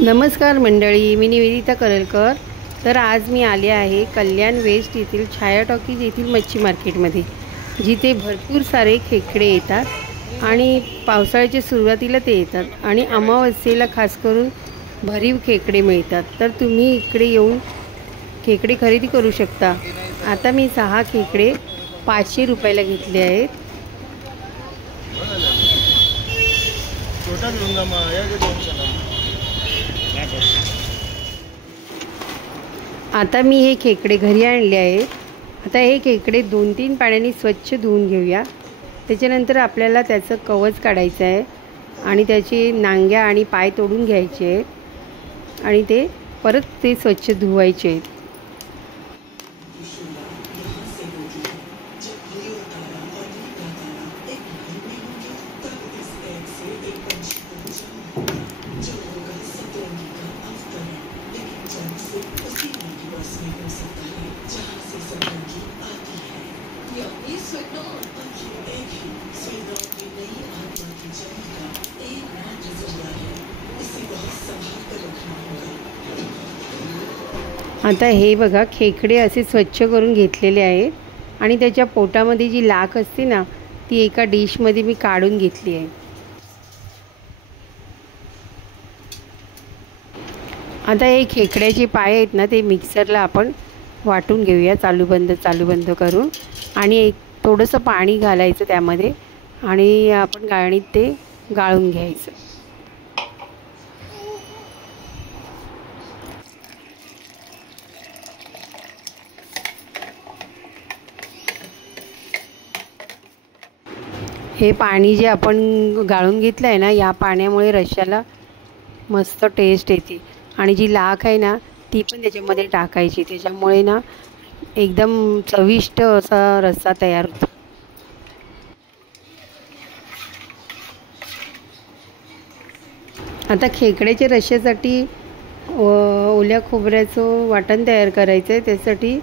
नमस्कार मंडळी, मी निवेदिता करलकर। तर आज मी आले आहे कल्याण वेस्ट येथील छाया टॉकीज येथील मच्छी मार्केटमध्ये, जिथे भरपूर सारे खेकडे येतात आणि पावसाळ्याच्या सुरुवातीला ते येतात आणि अमावस्येला खास करून भरीव खेकडे मिळतात। तर तुम्ही इकडे येऊन खेकडे खरेदी करू शकता। आता मी 6 खेकडे 500 रुपयाला घेतले आहेत। आता मी हे खेकडे घरी आणले आहेत। आता हे खेकडे 2-3 पाण्याने स्वच्छ धुवून घेऊया। त्याच्यानंतर आपल्याला त्याचं कवच काढायचं आहे आणि त्याचे नांग्या आणि पाय तोडून घ्यायचे आहेत आणि ते परत स्वच्छ धुवायचे आहेत। आता हे बघा, खेकडे असे स्वच्छ करून घेतलेले आहेत आणि त्याच्या पोटामध्ये जी लाख असते ना, ती एका डिशमध्ये मी काढून घेतली आहे। आता हे खेकड्याचे पाय आहेत ना, ते मिक्सरला आपण वाटून घेऊया चालू बंद करून, आणि एक थोडंसं पाणी घालायचं त्यामध्ये आणि आपण गाळणीत ते गाळून घ्यायचं। हे पाणी जे आपण गाळून घेतलं आहे ना, या पाण्यामुळे रश्श्याला मस्त टेस्ट येते आणि जी लाख आहे ना, ती पण त्याच्यामध्ये टाकायची। त्याच्यामुळे ना एकदम चविष्ट असा रस्सा तयार होतो। आता खेकड्याच्या रश्श्यासाठी ओल्या खोबऱ्याचं वाटण तयार करायचं आहे। त्यासाठी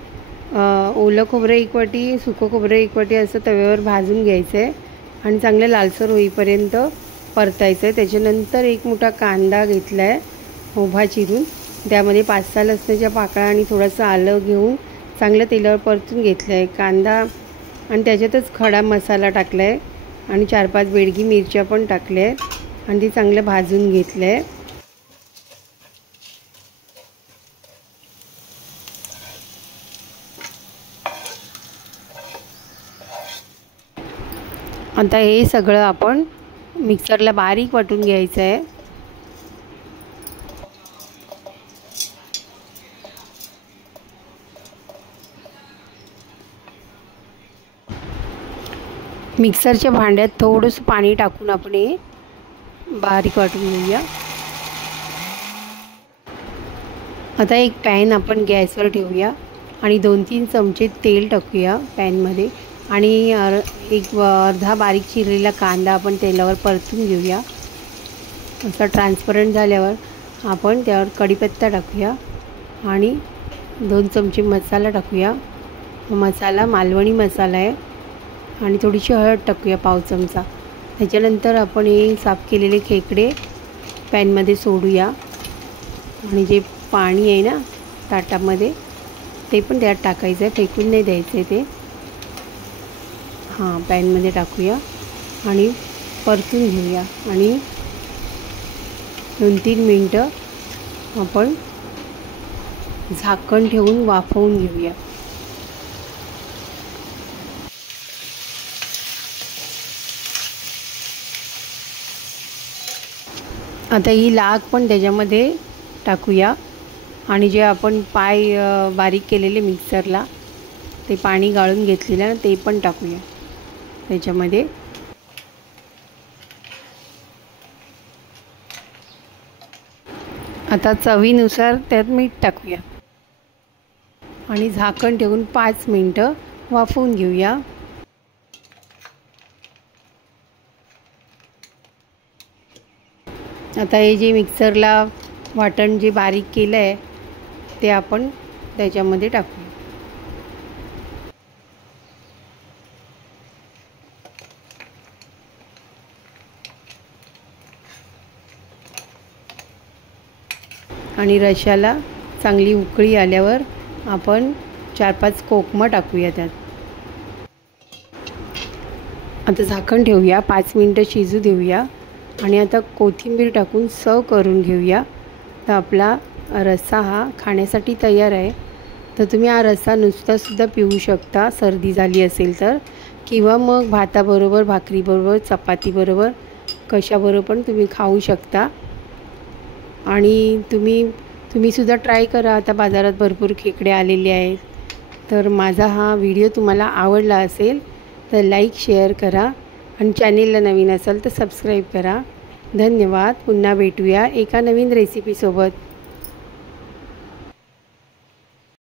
ओलं खोबरं 1 वाटी, सुकं खोबरं 1 वाटी असं तव्यावर भाजून घ्यायचं आहे आणि चांगलं लालसर होईपर्यंत परतायचं आहे। त्याच्यानंतर 1 मोठा कांदा घेतला आहे उभा चिरून, त्यामध्ये 5-6 लसणाच्या पाकळ्या आणि थोडंसं आलं घेऊन चांगलं तेलावर परतून घेतलं आहे कांदा, आणि त्याच्यातच खडा मसाला टाकला आहे आणि 4-5 बेडगी मिरच्या पण टाकल्या आहेत आणि ते चांगलं भाजून घेतलं आहे। आता हे सगळं आपण मिक्सरला बारीक वाटून घ्यायचं आहे। मिक्सरच्या भांड्यात थोडंसं पाणी टाकून आपण हे बारीक वाटून घेऊया। आता एक पॅन आपण गॅसवर ठेवूया आणि 2-3 चमचे तेल टाकूया पॅनमध्ये आणि अर्धा बारीक चिरलेला कांदा आपण तेलावर परतून घेऊया। असा ट्रान्सपरंट झाल्यावर आपण त्यावर कढीपत्ता टाकूया आणि 2 चमचे मसाला टाकूया। मसाला मालवणी मसाला आहे आणि थोडीशी हळद टाकूया 1/2 चमचा। त्याच्यानंतर आपण हे साफ केलेले खेकडे पॅनमध्ये सोडूया आणि जे पाणी आहे ना ताटामध्ये, ते पण त्यात टाकायचं आहे, फेकून नाही द्यायचं आहे ते। पॅनमध्ये टाकूया आणि परतून घेऊया आणि 2-3 मिनटं आपण झाकण ठेवून वाफवून घेऊया। आता ही लाख पण त्याच्यामध्ये टाकूया आणि जे आपण पाय बारीक केलेले मिक्सरला, ते पाणी गाळून घेतलेलं ना, ते पण टाकूया त्याच्यामध्ये। आता चवीनुसार त्यात मीठ टाकूया आणि झाकण ठेवून 5 मिनटं वाफवून घेऊया। आता हे जे मिक्सरला वाटण जे बारीक केलं आहे ते आपण त्याच्यामध्ये टाकूया। आणि रश्श्याला चांगली उकळी आल्यावर आपण 4-5 कोकमं टाकूया त्यात. आता झाकण ठेवूया, 5 मिनटं शिजू देऊया आणि आता कोथिंबीर टाकून सर्व करून घेऊया. तर आपला रस्सा हा खाण्यासाठी तयार आहे. तर तुम्ही हा रस्सा नुसतासुद्धा पिऊ शकता सर्दी झाली असेल तर, किंवा मग भाताबरोबर, भाकरीबरोबर, चपातीबरोबर कशाबरोबर पण तुम्ही खाऊ शकता. आणि तुम्हीसुद्धा ट्राय करा. आता बाजारात भरपूर खेकडे आलेले आहेत. तर माझा हा व्हिडिओ तुम्हाला आवडला असेल तर लाईक शेअर करा आणि चॅनेलला नवीन असाल तर सबस्क्राईब करा. धन्यवाद. पुन्हा भेटूया एका नवीन रेसिपीसोबत.